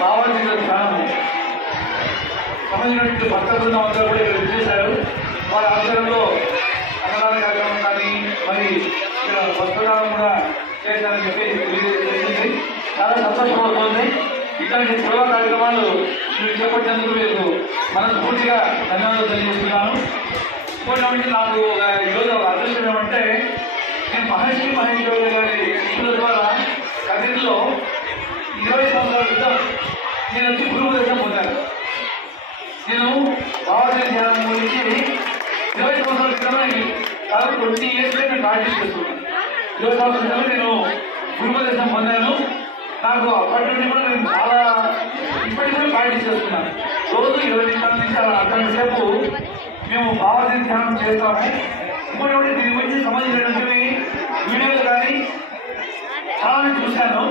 భావోద్వేగ ధ్యానం సంబంధించినటువంటి భక్త బృందం అందరూ కూడా ఇక్కడ చేశారు. వారి ఆధ్వర్యంలో అన్నదాన కార్యక్రమం కానీ మరి ఇక్కడ వస్త్రదానం కూడా చేశారని చెప్పి తెలిసింది. చాలా సంతోషపడుతుంది. ఇట్లాంటి సేవా కార్యక్రమాలు మీరు చేపట్టినందుకు మీకు మనస్ఫూర్తిగా ధన్యవాదాలు తెలియజేస్తున్నాను. ఇంకోటి నాకు ఈరోజు అదృష్టం ఏమంటే నేను మహర్షి మహేశ్వర గారి శిష్యుల ద్వారా కదిరిలో 20 సంవత్సరాల క్రితం నేను వచ్చి గురువుదర్శనం పొందాను. నేను భావోద్వేగ ధ్యానం గురించి 20 సంవత్సరాల క్రితమే దాదాపు 20 years నేను ప్రాక్టీస్ చేస్తున్నాను. 20 సంవత్సరాల క్రితమే నేను గురువుదర్శనం పొందాను. నాకు అప్పటి నుండి కూడా నేను చాలా ఇప్పటికి కూడా ప్రాక్టీస్ చేస్తున్నాను. రోజు 20 నిమిషాల నుంచి అలా అర్ధగంట సేపు మేము భావోద్వేగ ధ్యానం చేస్తాము. ఇంకోటి దీని గురించి సంబంధించినటువంటి వీడియోలు కానీ చాలా చూశాను.